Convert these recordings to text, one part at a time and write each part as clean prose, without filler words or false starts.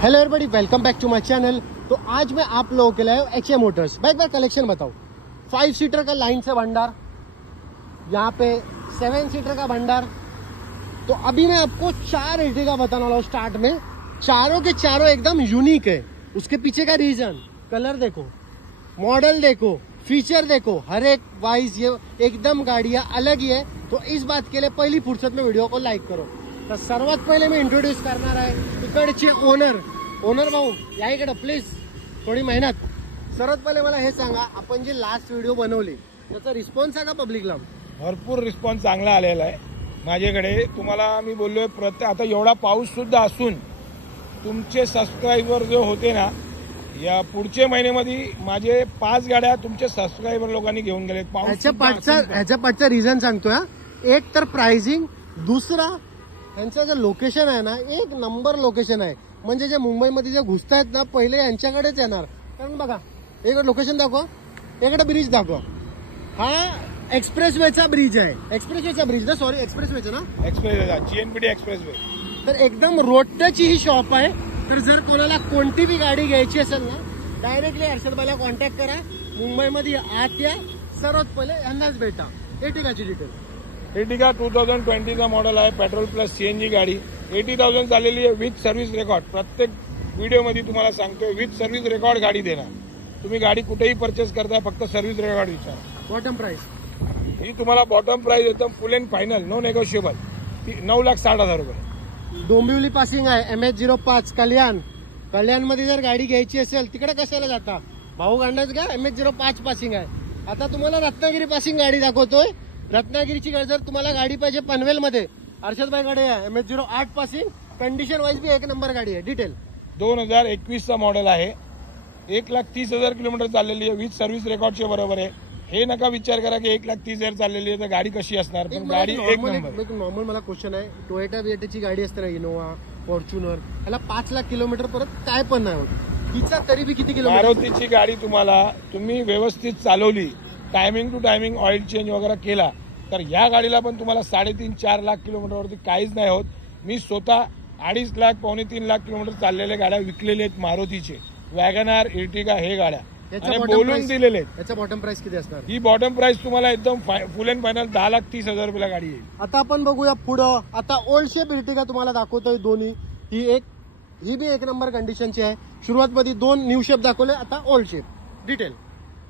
Hello everybody, welcome back to my channel. तो आज मैं आप लोगों के लिए H A motors bike by collection बताऊं। 5 सीटर का लाइन से भंडार, यहाँ पे 7 सीटर का भंडार। तो अभी मैं आपको 4 एर्टिगा बताने वाला हूँ स्टार्ट में। चारों के चारों एकदम यूनिक है। उसके पीछे का रीजन, कलर देखो, मॉडल देखो, फीचर देखो, हर एक वाइज ये एकदम गाड़ियां अलग ही है। तो इस बात के लिए पहिली फुर्सत में व्हिडिओ को लाईक करो। तर सर्वात पहिले मी इंट्रोड्यूस करणार आहे इकडचे ओनर भाऊ, या इकडे प्लीज, थोडी मेहनत। सर्वात पहिले मला हे सांगा, आपण जी लास्ट व्हिडिओ बनवली त्याचा रिस्पॉन्स सांगा पब्लिकला। भरपूर रिस्पॉन्स चांगला आलेला आहे माझ्याकडे। तुम्हाला मी बोललोय आता एवढा पाऊस सुद्धा असून तुमचे सबस्क्रायबर जो होते ना, या पुढच्या महिन्यामध्ये माझे 5 गाड्या तुमचे सबस्क्रायबर लोकांनी घेऊन गेले। ह्याच्या पाठचा रिझन सांगतोय। एक तर प्राइसिंग, दुसरा यांचं जे लोकेशन आहे ना, एक नंबर लोकेशन आहे। म्हणजे जे मुंबईमध्ये जे घुसतायत ना, पहिले यांच्याकडेच येणार। कारण बघा, एक लोकेशन दाखवा, इकडे ब्रिज दाखवा। हा एक्सप्रेसवेचा ब्रिज आहे, एक्सप्रेसवेचा ब्रिज ना, सॉरी एक्सप्रेसवेचा ना, एक्सप्रेस GNPT एक्सप्रेसवे। तर एकदम रोडची ही शॉप आहे। तर जर कोणाला कोणती भी गाडी घ्यायची असेल ना, डायरेक्टली हर्षद भाईला कॉन्टॅक्ट करा। मुंबईमध्ये आत या, सर्वात पहिले यांनाच भेटा। एर्टिगाची डिटेल, एर्टिगा 2020 का मॉडेल आहे, पेट्रोल प्लस CNG गाडी, 80,000 चाललेली आहे विथ सर्व्हिस रेकॉर्ड। प्रत्येक व्हिडिओमध्ये तुम्हाला सांगतोय विथ सर्व्हिस रेकॉर्ड गाडी देणार। तुम्ही गाडी कुठेही परचेस करताय, फक्त सर्व्हिस रेकॉर्ड विचारा। बॉटम प्राइस ही तुम्हाला बॉटम प्राइस एकदम full and final, no negotiable, 9,60,000 रुपये। डोंबिवली पासिंग आहे, MH05 कल्याण मध्ये जर गाडी घ्यायची असेल तिकडे कशाला जाता भाऊ, गांडाच का MH05 पासिंग आहे। आता तुम्हाला रत्नागिरी पासिंग गाडी दाखवतोय। रत्नागिरीची जर तुम्हाला गाडी पाहिजे पनवेल मध्ये, हर्षदभाई गाडी आहे MH08 पासिंग, कंडिशन वाईज भी एक नंबर गाडी आहे। डिटेल 2021 चा मॉडेल आहे, 1,30,000 किलोमीटर चाललेली आहे विथ सर्व्हिस रेकॉर्डच्या बरोबर आहे। हे नका विचार करा की 1,30,000 चाललेली आहे तर गाडी कशी असणार, पण गाडी एक नंबर। नॉर्मल मला क्वेश्चन आहे, टोयोटा बिएटाची गाडी असते ना, इनोवा, फॉर्च्युनर, याला 5 लाख किलोमीटर परत काय पण नाही होत। तिचा तरी बी किती किलोमीटर? मारुतीची गाडी तुम्ही व्यवस्थित चालवली, timing to timing oil change वगैरे केला, तर या गाडीला पण तुम्हाला 3.5-4 लाख किलोमीटरवरती काहीच नाही होत। मी स्वतः 2.5 लाख, 2.25-3 लाख किलोमीटर चाललेल्या गाड्या विकलेल्या आहेत मारुतीचे, वॅगनार, एर्टिगा हे गाड्या, आणि बोलून दिलेले आहेत। याचा बॉटम प्राइस किती असणार? ही बॉटम प्राइस तुम्हाला एकदम फुल अँड फायनल 10,30,000 रुपयाला गाडी येईल। आता आपण बघूया पुढं। आता ओल्ड शेप एर्टिगा तुम्हाला दाखवतोय दोन्ही। ही बी एक नंबर कंडिशनची आहे। सुरुवात मध्ये 2 न्यू शेप दाखवले, आता ओल्ड शेप। डिटेल,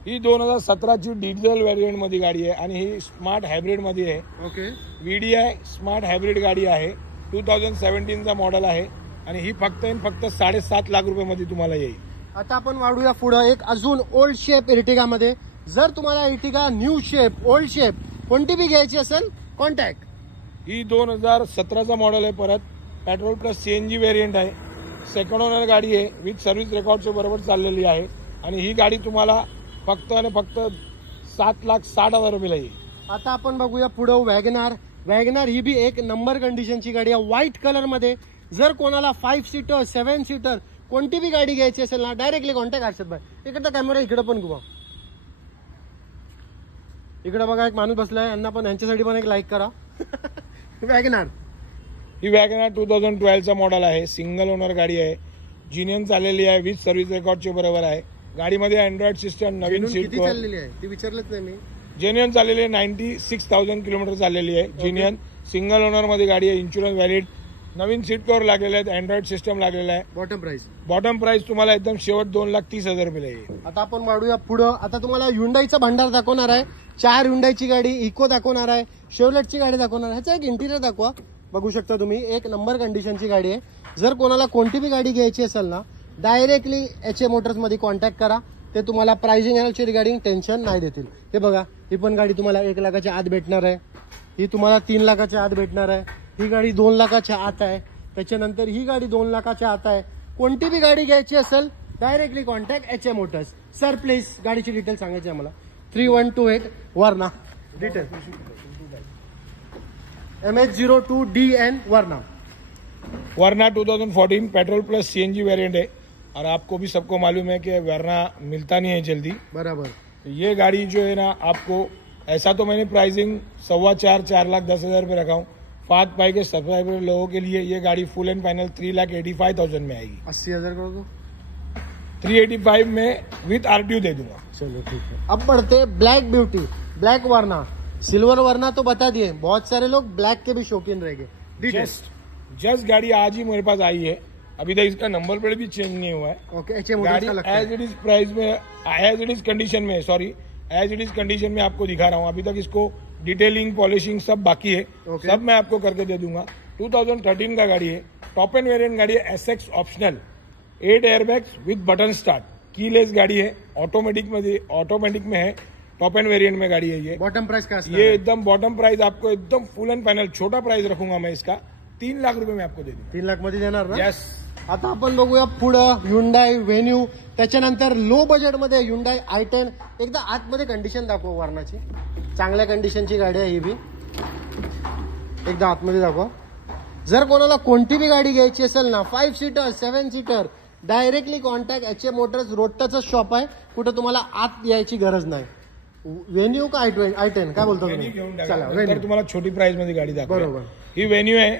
ही 2017ची डिझेल व्हेरियंट मध्ये गाडी आहे आणि ही स्मार्ट हायब्रिड मध्ये आहे। ओके, VDI स्मार्ट हायब्रिड गाडी आहे, 2017 चा मॉडेल आहे आणि ही फक्त 7.5 लाख रुपये मध्ये तुम्हाला येईल। आता आपण वाढूया पुढे एक अजून ओल्ड शेप एर्टिगा मध्ये। जर तुम्हाला Ertiga new shape, old shape कोणती भी घ्यायची असेल, कॉन्टॅक्ट। ही 2017चा मॉडेल आहे, परत पेट्रोल प्लस CNG व्हेरियंट आहे, सेकंड ओनर गाडी आहे विथ सर्व्हिस रेकॉर्डच्या बरोबर चाललेली आहे। आणि ही गाडी तुम्हाला फक्त 7,60,000 रुपयाला येईल। आता आपण बघूया पुढे वॅगनार ही बी एक नंबर कंडिशनची गाडी आहे, व्हाईट कलर मध्ये। जर कोणाला 5 सीटर, 7 सीटर कोणती भी गाडी घ्यायची असेल ना, डायरेक्टली कॉन्टॅक्ट हर्षद भाई। इकडचा कॅमेरा इकडे पण घुमा, इकडे बघा एक माणूस बसलाय, यांना पण, यांच्यासाठी पण एक लाईक करा। वॅगनार, ही वॅगनार 2012 चा मॉडेल आहे, सिंगल ओनर गाडी आहे, जिनियन चाललेली आहे विथ सर्व्हिस रेकॉर्डच्या बरोबर आहे। गाडीमध्ये अँड्रॉइड सिस्टम, नवीन सीट चाललेली आहे ती विचारलंच नाही मी। जेन्युअन चाललेली आहे, 96,000 किलोमीटर चाललेली आहे। जेन्युअन सिंगल ओनर मध्ये गाडी आहे, इन्शुरन्स व्हॅलिड, नवीन सीट कव्हर लागलेले आहेत, अँड्रॉइड सिस्टम लागलेला आहे। बॉटम प्राइस तुम्हाला एकदम शेवट 2,30,000 रुपयाला येईल। आता आपण वाढूया पुढं। आता तुम्हाला ह्युंडाईचा भंडार दाखवणार आहे। 4 ह्युंडाईची गाडी, इको दाखवणार आहे, शेवलेटची गाडी दाखवणार आहे। ह्याचा एक इंटिरियर दाखवा, बघू शकता तुम्ही, एक नंबर कंडिशनची गाडी आहे। जर कोणाला कोणती भी गाडी घ्यायची असेल ना, डायरेक्टली एचए मोटर्स मध्ये कॉन्टॅक्ट करा। ते तुम्हाला प्राइसिंग एनालिसिस रिगार्डिंग टेन्शन नाही देतील। हे बघा, ही पण गाडी तुम्हाला 1 लाखाच्या आत भेटणार आहे, ही तुम्हाला 3 लाखाच्या आत भेटणार आहे, ही गाडी 2 लाखाच्या आत आहे, त्याच्यानंतर ही गाडी 2 लाखाच्या आत आहे। कोणती भी गाडी घ्यायची असेल directly contact HA Motors. Sir please गाडीची डिटेल सांगायची आम्हाला। 3128 Verna, detail MH02DN Verna 2014 petrol plus CNG variant है, और आपको भी सबको मालूम है कि वरना मिलता नहीं है जल्दी, बराबर। ये गाड़ी जो है ना, आपको ऐसा तो मैंने प्राइसिंग 4.25-4,10,000 रुपये रखा हूँ, फात भाई के सब्सक्राइबर लोगों के लिए ये गाड़ी फुल एंड फाइनल 3,85,000 में आएगी। 80,000 कर दो, 385 में विथ RTO दे दूंगा। चलो ठीक है। अब बढ़ते black beauty, black Verna, silver Verna तो बता दिए, बहुत सारे लोग ब्लैक के भी शौकीन रहेंगे। जस्ट गाड़ी आज ही मेरे पास आई है, अभी तक इसका नंबर प्लेट भी चेंज नहीं हुआ है। ओके, गाड़ी एज इट इज प्राइस में, एज इट इज कंडीशन में, sorry as it is condition में आपको दिखा रहा हूँ। अभी तक इसको डिटेलिंग पॉलिशिंग सब बाकी है, सब मैं आपको करके दे दूंगा। 2013 का गाड़ी है, टॉप एंड वेरिएंट गाड़ी है, SX ऑप्शनल, 8 एयरबैग्स विद बटन स्टार्ट, कीलेस गाड़ी है, ऑटोमेटिक में है, टॉप एंड वेरिएंट में गाड़ी है। ये बॉटम प्राइस का ये एकदम बॉटम प्राइस आपको एकदम फुल एंड फायनल छोटा प्राइस रखूंगा मैं इसका, 3 लाख रुपये में आपको दे दूंगा। 3 लाख मध्ये देणार ना? यस। आता आपण बघूया पुढं Hyundai Venue, त्याच्यानंतर लो बजेटमध्ये Hyundai i10। एकदा आतमध्ये कंडिशन दाखवा वरनाची, चांगल्या कंडिशनची गाडी आहे ही बी, एकदा आतमध्ये दाखवा। जर कोणाला कोणती बी गाडी घ्यायची असेल ना, 5 seater 7 seater, directly contact HM Motors, रोडटाचं शॉप आहे, कुठे तुम्हाला आत यायची गरज नाही। वेन्यू का i10 काय बोलतो तुम्ही? चला वेन्यू तुम्हाला छोटी प्राइस मध्ये गाडी दाखवा। बरोबर, ही वेन्यू आहे,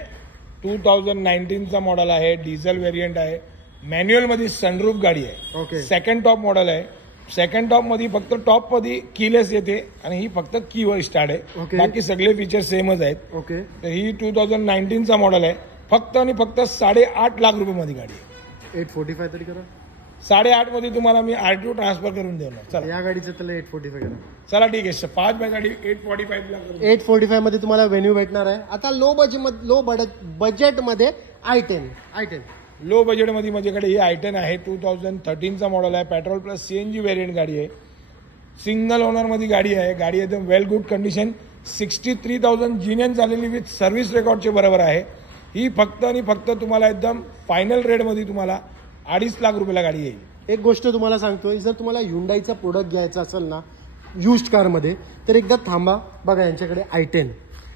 2019 चा मॉडेल आहे, डिझेल व्हेरियंट आहे, मॅन्युअल मध्ये सनरूफ गाडी आहे। ओके, सेकंड टॉप मॉडेल आहे। सेकंड टॉप मध्ये फक्त टॉप मध्ये कीलेस येते आणि ही फक्त कीवर स्टार्ट आहे, बाकी सगळे फीचर सेमच आहेत। ओके, तर ही 2019 चा मॉडेल आहे, फक्त आणि फक्त 8.5 लाख रुपये मध्ये गाडी आहे। 845 तरी करा, 8.5 मध्ये तुम्हाला मी RTO ट्रान्सफर करून देणार। चला या गाडीचं त्याला 845 करा। चला ठीक आहे, 5 बाय गाडी 845 लाख 845 मध्ये तुम्हाला वेन्यू भेटणार आहे। आता लो बजेट मध्ये i10 लो बजेट मध्ये माझ्याकडे ही i10 आहे, 2013 चा मॉडेल आहे, पेट्रोल प्लस CNG वेरियंट गाडी आहे, सिंगल ओनर मध्ये गाडी आहे। गाडी एकदम वेल गुड कंडिशन, 63,000 जीएन चाललेली विथ सर्व्हिस रेकॉर्डचे बरोबर आहे। ही फक्त आणि फक्त तुम्हाला एकदम फायनल रेट मध्ये तुम्हाला 2.5 लाख रुपयाला गाडी येईल। एक गोष्ट तुम्हाला सांगतोय, जर तुम्हाला Hyundaiचा प्रोडक्ट घ्यायचा असेल ना युज्ड कार मध्ये, तर एकदा थांबा, बघा यांच्याकडे i10,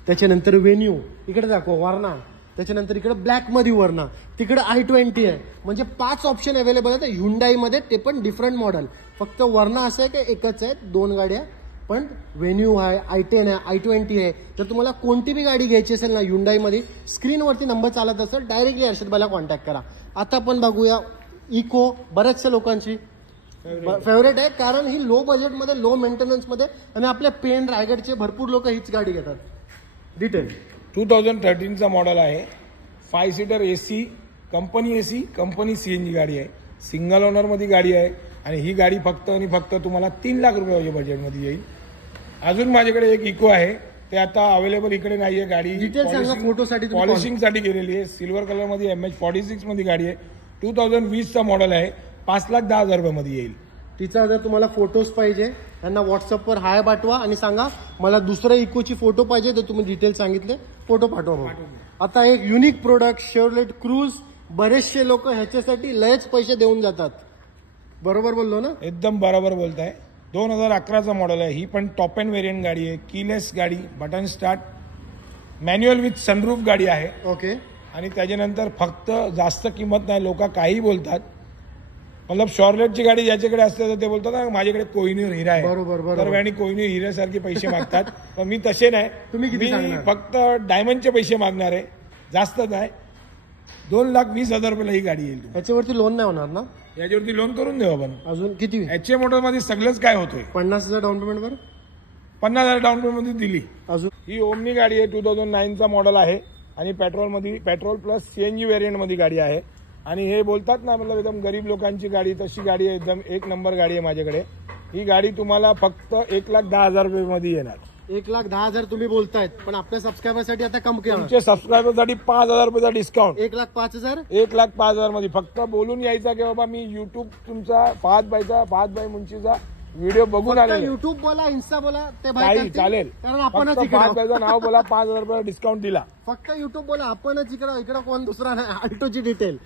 त्याच्यानंतर वेन्यू इकडे दाखवा, वरना, त्याच्यानंतर इकडे ब्लॅक मध्ये वरना, तिकडे i20 आहे, म्हणजे 5 ऑप्शन अवेलेबल आहेत Hyundai मध्ये, ते पण डिफरंट मॉडेल। फक्त वरना असं आहे की एकच आहे, 2 गाड्या, पण वेन्यू आहे, i10 आहे, i20 आहे। तर तुम्हाला कोणती बी गाडी घ्यायची असेल ना Hyundai मध्ये, स्क्रीनवरती नंबर चालत असेल, डायरेक्टली हर्षद भाईला कॉन्टॅक्ट करा। आता आपण बघूया इको, बऱ्याचशा लोकांची फेवरेट आहे, कारण ही लो बजेटमध्ये, लो मेंटेनन्स मध्ये, आणि आपल्या पेन रायगडचे भरपूर लोक हीच गाडी घेतात। डिटेल 2013 चा मॉडेल आहे, 5 सीटर AC, कंपनी CNG गाडी आहे, सिंगल ओनर मध्ये गाडी आहे, आणि ही गाडी फक्त आणि फक्त तुम्हाला 3 लाख रुपये बजेटमध्ये येईल। अजून माझ्याकडे एक इको आहे, ते आता अवेलेबल इकडे नाहीये। गाडी डिटेल सांगा, फोटोसाठी पॉलिशिंग साठी गेलेली आहे, सिल्वर कलर मध्ये MH46 मध्ये गाडी आहे, 2020 चा मॉडेल आहे, 5,10,000 रुपये मध्ये येईल। तिचा जर तुम्हाला फोटोज पाहिजे, त्यांना व्हॉट्सअपवर हाय पाठवा आणि सांगा मला दुसऱ्या इकोची फोटो पाहिजे, तर तुम्ही डिटेल सांगितले, फोटो पाठवा। आता एक युनिक प्रोडक्ट शेवरलेट क्रूज, बरेचसे लोक ह्याच्यासाठी लयच पैसे देऊन जातात, बरोबर बोललो ना? एकदम बरोबर बोलताय। 2011 चा मॉडेल आहे, ही पण टॉप एंड वेरियंट गाडी आहे, कीलेस गाडी, button start, manual with sunroof गाडी आहे। ओके, आणि त्याच्यानंतर फक्त जास्त किंमत नाही, लोक काही बोलतात, मतलब शॉर्लेटची गाडी ज्याच्याकडे असते तर ते बोलतात ना माझ्याकडे कोहिनूर हिरा आहे, बरोबर, तर आणि कोहिनूर हिऱ्यासारखे पैसे मागतात, पण मी तसे नाही, तुम्ही किती सांगणार? फक्त डायमंडचे पैसे मागणार आहे, जास्त नाही। 2,20,000 रुपयाला ही गाडी येईल। याच्यावरती लोन नाही होणार ना? याच्यावरती लोन करून देऊ आपण। अजून किती? HM मोटर मध्ये सगळंच काय होतोय, 50,000 डाऊन पेमेंट वर, 50,000 डाऊन पेमेंट मध्ये दिली। अजून ही ओमनी गाडी आहे, 2009 चा मॉडेल आहे, आणि पेट्रोल प्लस CNG वेरियंट मध्ये गाडी आहे, आणि हे बोलतात ना मतलब एकदम गरीब लोकांची गाडी, तशी गाडी आहे, एकदम 1 नंबर गाडी आहे माझ्याकडे। ही गाडी तुम्हाला फक्त 1,10,000 रुपये मध्ये येणार। 1,10,000 तुम्ही बोलतायत, पण आपल्या सबस्क्रायबरसाठी आता कम केलं, तुमच्या सबस्क्रायबरसाठी 5,000 रुपयाचा डिस्काउंट, 1,05,000 1,05,000 मध्ये फक्त बोलून यायचा की बाबा मी युट्यूब तुमचा फहाद भाई मुंशीचा व्हिडिओ बघून आले। युट्यूब बोला, इन्स्टा बोला, ते काही चालेल, कारण आपणच फहाद भाईचं नाव बोला, 5,000 रुपये डिस्काउंट दिला। फक्त युट्यूब बोला, आपणच इकडं कोण दुसरा नाही। अल्टोची डिटेल,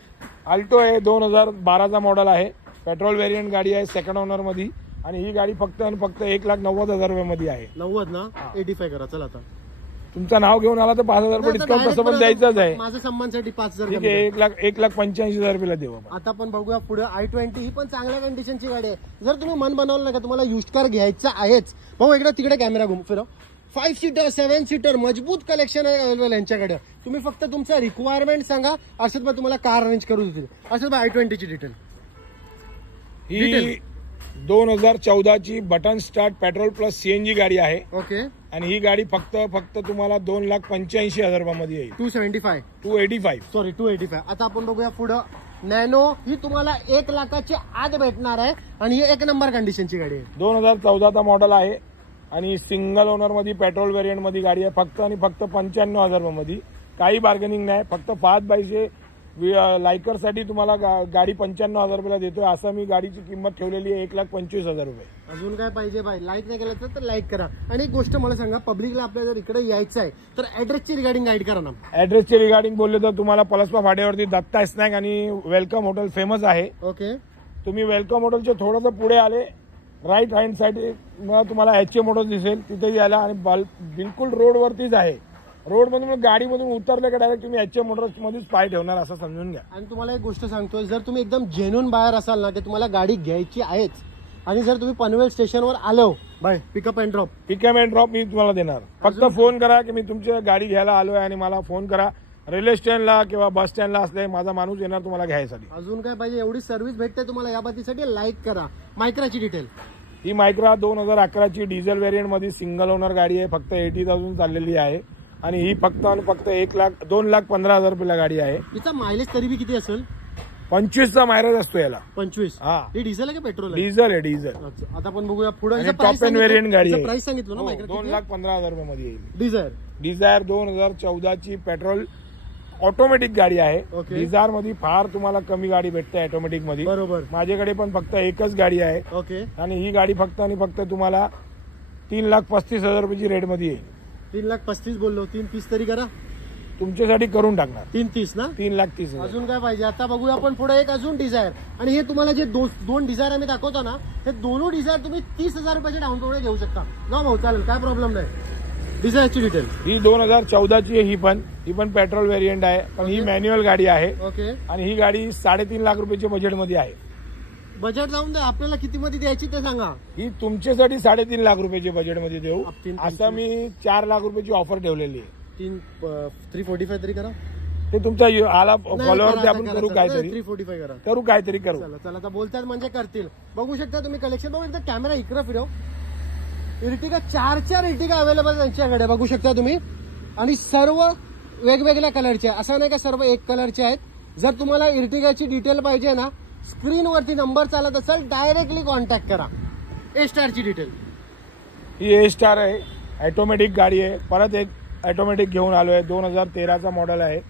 अल्टो आहे, 2012 चा मॉडेल आहे, पेट्रोल वेरियंट गाडी आहे, सेकंड ओनर मध्ये, आणि ही गाडी फक्त आणि फक्त 1,90,000 रुपये मध्ये आहे। 90 ना? 85 करा। चला आता तुमचं नाव घेऊन आला तर 5,000 रुपये डिस्काउंट तसं पण द्यायचंच आहे। माझ्या सन्मानसाठी 5,000 ठीक आहे, 1,85,000 रुपयाला देऊ आपण। आता पण बघूया पुढे i20, ही पण चांगल्या कंडिशनची गाडी आहे। जर तुम्ही मन बनवलं ना का तुम्हाला युज्ड कार घ्यायचा आहेच, भाऊ एकदा तिकडे कॅमेरा घुम फिरव, 5 सीटर 7 सीटर मजबूत कलेक्शन आहे अवेलेबल यांच्याकडे. तुम्ही फक्त तुमचा रिक्वायरमेंट सांगा, अर्षद भाई तुम्हाला कार अरेंज करू देतील. अर्षद भाई i20 ची डिटेल. ही 2014 ची button start petrol plus CNG गाडी आहे. ओके. आणि ही गाडी फक्त तुम्हाला 2,85,000 रुपयामध्ये येईल. 285 सॉरी 285. आता आपण बघूया पुढं नॅनो. ही तुम्हाला 1 लाखाच्या आत भेटणार आहे आणि ही 1 नंबर कंडिशनची गाडी आहे. 2014चा मॉडेल आहे आणि सिंगल ओनर मध्ये पेट्रोल व्हेरियंट मध्ये गाडी आहे. फक्त 95,000 रुपयामध्ये. काही बार्गेनिंग नाही. फक्त 5 बायचे लायकर साठी तुम्हाला गाडी 95,000 रुपयाला देतोय. असं मी गाडीची किंमत ठेवलेली आहे 1,25,000 रुपये. अजून काय पाहिजे भाई? लाईक नाही केलं तर लाईक करा. आणि एक गोष्ट मला सांगा, पब्लिकला आपल्याला जर इकडे यायचं आहे तर ऍड्रेसची रिगार्डिंग गाईड करा ना. ऍड्रेसची रिगार्डिंग बोलले तर तुम्हाला पलसपा फाट्यावरती दत्ता स्नॅक आणि वेलकम हॉटेल फेमस आहे. ओके. तुम्ही वेलकम हॉटेलच्या थोडंसं पुढे आले, राईट हँड साईड तुम्हाला HM मोटर्स दिसेल, तिथे यायला. आणि बिलकुल रोडवरतीच आहे. रोड मधून गाडीमधून उतरले का डायरेक्ट तुम्ही HM मोटर्स मध्येच पाय ठेवणार असं समजून घ्या. आणि तुम्हाला एक गोष्ट सांगतोय, जर तुम्ही एकदम जेन्युइन बाहेर असाल ना, की तुम्हाला गाडी घ्यायची आहेच, आणि जर तुम्ही पनवेल स्टेशनवर आलो बाय पिकअप अँड ड्रॉप मी तुम्हाला देणार. फक्त फोन करा की मी तुमची गाडी घ्यायला आलोय आणि मला फोन करा. रेल्वे स्टँडला किंवा बस स्टँडला असले माझा माणूस येणार तुम्हाला घ्यायसाठी. अजून काय पाहिजे? एवढी सर्व्हिस भेटते तुम्हाला. या बाबतीसाठी लाईक करा. मायक्राची डिटेल. ही मायक्रा 2011ची डिझेल व्हेरियंट मध्ये सिंगल ओनर गाडी आहे. फक्त 80,000 चाललेली आहे. आणि ही फक्त 2,15,000 रुपयाला गाडी आहे. तिचा मायलेज तरी बी किती असेल? 25चा मायलेज असतो याला. 25. हा. ही डिझेल आहे का पेट्रोल? डिझेल आहे. डिझेल. आता आपण बघूया पुढे. टॉप एंड व्हेरियंट गाडी आहे. प्राइस सांगितलं ना? 2,15,000 रुपयामध्ये येईल. डिझायर 2014ची पेट्रोल ऑटोमॅटिक गाडी आहे. डिझायर मध्ये फार तुम्हाला कमी गाडी भेटते ऑटोमॅटिक मध्ये. बरोबर. माझ्याकडे पण फक्त एकच गाडी आहे. ओके. आणि ही गाडी फक्त तुम्हाला 3,35,000 रुपयाची रेट मध्ये येईल. 3,35,000 बोललो. 3,30,000 तरी करा. तुमच्यासाठी करून टाकणार. 3,30,000 ना? 3,30,000. अजून काय पाहिजे? आता बघूया आपण पुढे एक अजून डिझायर. आणि हे तुम्हाला जे दोन डिझायर आम्ही दाखवतो ना, हे दोन्ही डिझायर तुम्ही 30,000 रुपयाचे डाऊन पेमेंट घेऊ शकता. ना भाऊ चालेल, काय प्रॉब्लेम नाही. डिझायरची डिटेल. ही 2014ची आहे. ही पण पेट्रोल व्हेरियंट आहे. पण ही मॅन्युअल गाडी आहे. ओके. आणि ही गाडी 3.5 लाख रुपयाच्या बजेटमध्ये आहे. बजेट जाऊन द्या. आपल्याला किती मध्ये द्यायची ते सांगा. ही तुमच्यासाठी 3.5 लाख रुपयाच्या बजेटमध्ये देऊ. असं मी 4 लाख रुपयाची ऑफर ठेवलेली आहे. 345 तरी करा. ते तुमचा आला फॉलोअर ते आपण करू काहीतरी. 345 करा. करू काहीतरी करू. चला आता बोलतात म्हणजे करतील. बघू शकता तुम्ही कलेक्शन. बघू एकदा कॅमेरा इकडे फिरव. इर्टिगा 4 इर्टिगा अवेलेबल त्यांच्याकडे बघू शकता तुम्ही. आणि सर्व वेगवेगळ्या कलरचे. असं नाही का सर्व एक कलरचे आहेत. जर तुम्हाला इर्टिगाची डिटेल पाहिजे ना, स्क्रीनवरती नंबर चालत असेल, डायरेक्टली कॉन्टॅक्ट करा. A-स्टारची डिटेल. ही A-स्टार आहे. ऑटोमॅटिक गाडी आहे. परत एक ऑटोमॅटिक घेऊन आलोय. 2013चा मॉडेल आहे.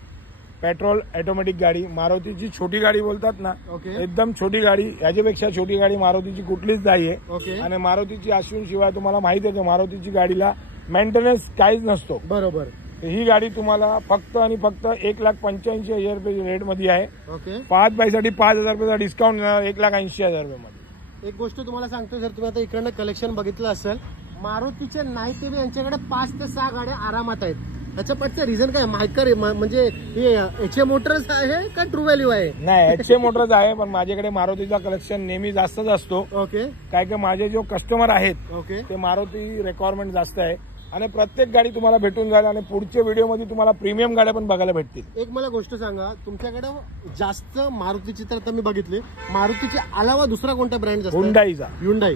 पेट्रोल ऑटोमॅटिक गाडी. मारुतीची छोटी गाडी बोलतात ना, एकदम छोटी गाडी. याच्यापेक्षा छोटी गाडी मारुतीची कुठलीच नाहीये. आणि मारुतीची असून शिवाय तुम्हाला माहिती आहे, मारुतीची गाडीला मेंटेनन्स काहीच नसतो. बरोबर. ही गाडी तुम्हाला फक्त 1,85,000 रुपये रेट मध्ये आहे. 5 बायसाठी 5,000 रुपयाचा डिस्काउंट 1,80,000 रुपयामध्ये. एक गोष्ट तुम्हाला सांगतो, जर तुम्ही आता इकडनं कलेक्शन बघितलं असेल, मारुतीचे नाही ते यांच्याकडे 5 ते 6 गाड्या आरामात आहेत. त्याच्या पाठचं रिझन काय माहिती? म्हणजे हे HM मोटर्स आहे का ट्रू व्हॅल्यू आहे? नाही, HM मोटर्स आहे. पण माझ्याकडे मारुतीचा कलेक्शन नेहमी जास्तच असतो. ओके. काय की माझे जो कस्टमर आहेत ते मारुती रिक्वायरमेंट जास्त आहे. आणि प्रत्येक गाडी तुम्हाला भेटून जाईल. आणि पुढच्या व्हिडिओमध्ये तुम्हाला प्रीमियम गाड्या पण बघायला भेटतील. एक मला गोष्ट सांगा, तुमच्याकडे जास्त मारुतीची तर आता मी बघितली, मारुतीच्या अलावा दुसरा कोणता ब्रँड असतो? हुंडाई.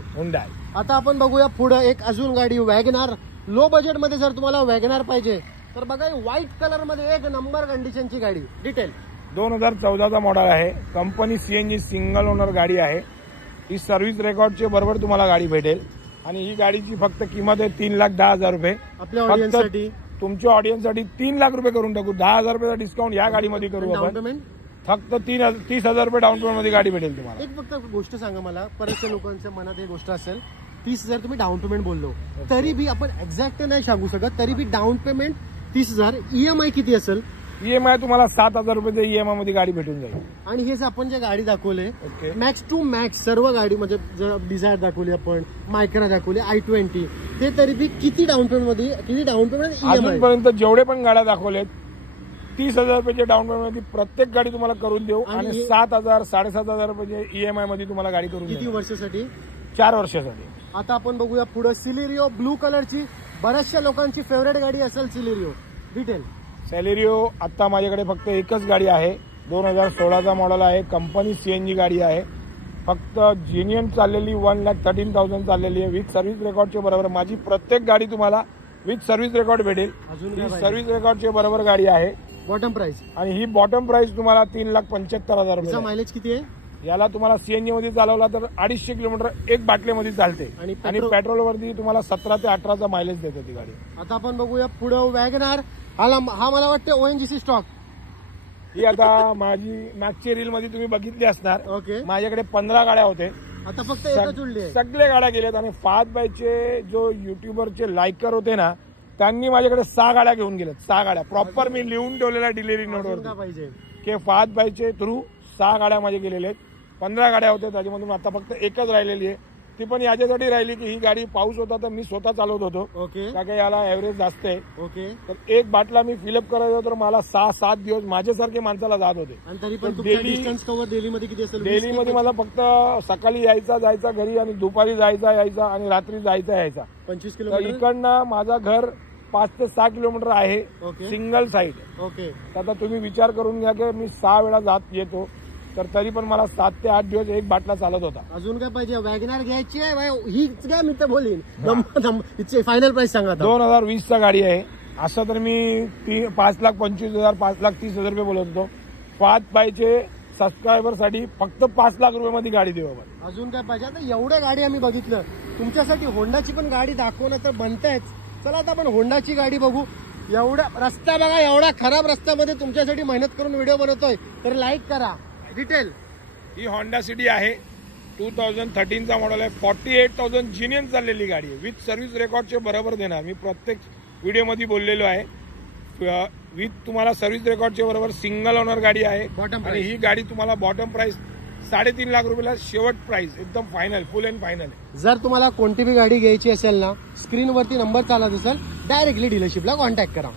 आता आपण बघूया पुढे एक अजून गाडी वॅगनार. लो बजेट मध्ये जर तुम्हाला वॅगनार पाहिजे तर बघा, व्हाईट कलर मध्ये 1 नंबर कंडिशनची गाडी. डिटेल. 2014चा मॉडेल आहे. कंपनी CNG सिंगल ओनर गाडी आहे. ही सर्व्हिस रेकॉर्डच्या बरोबर तुम्हाला गाडी भेटेल. आणि ही गाडीची फक्त किंमत आहे 3,10,000 रुपये. आपल्या ऑडियन्ससाठी, तुमच्या ऑडियन्ससाठी 3 लाख रुपये करून टाकू. 10,000 रुपयाचा डिस्काउंट या गाडीमध्ये करू आपण. फक्त 30,000 रुपये डाऊन पेमेंट मध्ये गाडी भेटेल तुम्हाला. एक फक्त गोष्ट सांगा मला, बऱ्याचशा लोकांच्या मनात एक गोष्ट असेल, 30,000 तुम्ही डाऊन पेमेंट बोललो, तरी बी आपण एक्झॅक्ट नाही सांगू शकत, तरी बी डाऊन पेमेंट 30,000. EMI किती असेल? EMI तुम्हाला 7,000 रुपये EMI मध्ये गाडी भेटून जाईल. आणि हेच आपण जे गाडी दाखवले मॅक्स टू मॅक्स सर्व गाडी, म्हणजे डिझायर दाखवली आपण, मायक्रा दाखवली, i20, ते तरी बी किती डाऊन पेमेंट मध्ये, किती डाऊन पेमेंट? अजूनपर्यंत जेवढे पण गाड्या दाखवलेत 30,000 रुपयाचे डाऊन पेमेंट मध्ये प्रत्येक गाडी तुम्हाला करून देऊ. आणि 7,000 7,500 रुपये EMI मध्ये तुम्हाला गाडी करून. किती वर्षासाठी? 4 वर्षासाठी. आता आपण बघूया पुढे सिलेरियो ब्लू कलरची बऱ्याचशा लोकांची फेवरेट गाडी असेल सिलेरियो, डिटेल. सेलेरिओ आता माझ्याकडे फक्त एकच गाडी आहे, 2016चा मॉडेल आहे, कंपनी CNG गाडी आहे, फक्त जेन्युइन चाललेली 1,13,000 चाललेली आहे, विथ सर्व्हिस रेकॉर्डच्या बरोबर. माझी प्रत्येक गाडी तुम्हाला विथ सर्व्हिस रेकॉर्ड भेटेल. ही सर्व्हिस रेकॉर्डच्या बरोबर गाडी आहे. बॉटम प्राइस, आणि ही बॉटम प्राइस तुम्हाला 3,75,000 रुपये. मायलेज किती आहे? याला तुम्हाला CNG मध्ये चालवला तर 250 किलोमीटर एक बाटलीमध्ये चालते आणि पेट्रोलवरती तुम्हाला 17 ते 18चा मायलेज देते ती गाडी. आता आपण बघूया पुढे वॅगनार. हा मला वाटतं ONGC स्टॉक. ही आता माझी मागची रील मध्ये तुम्ही बघितली असणार. ओके. माझ्याकडे 15 गाड्या होते, आता फक्त एकच उरली आहे. सगळे गाड्या गेल्यात. आणि फास्ट बायचे जो युट्यूबरचे लायकर होते ना, त्यांनी माझ्याकडे 6 गाड्या घेऊन गेल्यात. 6 गाड्या प्रॉपर मी लिहून ठेवलेल्या डिलिव्हरी नोटवर पाहिजे की फास्ट बायचे थ्रू 6 गाड्या माझे गेलेले आहेत. 15 गाड्या होत्या, त्याच्यामधून आता फक्त एकच राहिलेली आहे. ती पण याच्यासाठी राहिली की ही गाडी पाऊस होता तर मी स्वतः चालवत होतो. ओके. कारण की याला एव्हरेज जास्त आहे. ओके. तर एक बाटला मी फिलअप करायचो तर मला 6-7 दिवस माझ्यासारखे माणसाला जात होते. आणि तरी पण डिस्टन्स कव्हर दिल्लीमध्ये किती असेल? दिल्लीमध्ये मला फक्त सकाळी जायचा घरी, आणि दुपारी यायचा आणि रात्री यायचा 25 तर किलोमीटर. इकडनं माझं घर 5 ते 6 किलोमीटर आहे, सिंगल साईड. ओके. आता तुम्ही विचार करून घ्या की मी 6 वेळा जात येतो, तर तरी पण मला 7 ते 8 दिवस एक बाटला चालत होता. अजून काय पाहिजे? वॅगनार घ्यायची आहे हीच घ्या, मी तर बोलीन. हिची फायनल प्राइस सांगा. 2020चा गाडी आहे. असं तर मी 5,25,000 5,30,000 रुपये बोलत होतो. फास्ट बायचे सबस्क्रायबरसाठी फक्त 5 लाख रुपये मध्ये गाडी देऊ आपण. अजून काय पाहिजे? आता एवढ्या गाडी आम्ही बघितलं, तुमच्यासाठी होंडाची पण गाडी दाखवणं तर बनतेच. चला आता आपण होंडाची गाडी बघू. एवढा रस्ता बघा, एवढा खराब रस्त्यामध्ये तुमच्यासाठी मेहनत करून व्हिडिओ बनवतोय, तर लाईक करा. डिटेल. ही होंडा सिटी आहे, 2013चा मॉडेल आहे, 48,000 जेन्युइन चाललेली गाडी आहे, विथ सर्व्हिस रेकॉर्डचे बरोबर देणार. मी प्रत्येक व्हिडिओमध्ये बोललेलो आहे. विथ तुम्हाला सर्व्हिस रेकॉर्डच्या बरोबर सिंगल ओनर गाडी आहे. आणि ही गाडी तुम्हाला बॉटम प्राइस 3.5 लाख रुपयाला शेवट प्राइस, एकदम फायनल, फुल अँड फायनल. जर तुम्हाला कोणती बी गाडी घ्यायची असेल ना, स्क्रीनवरती नंबर चालत असेल, डायरेक्टली डीलरशिपला कॉन्टॅक्ट करा.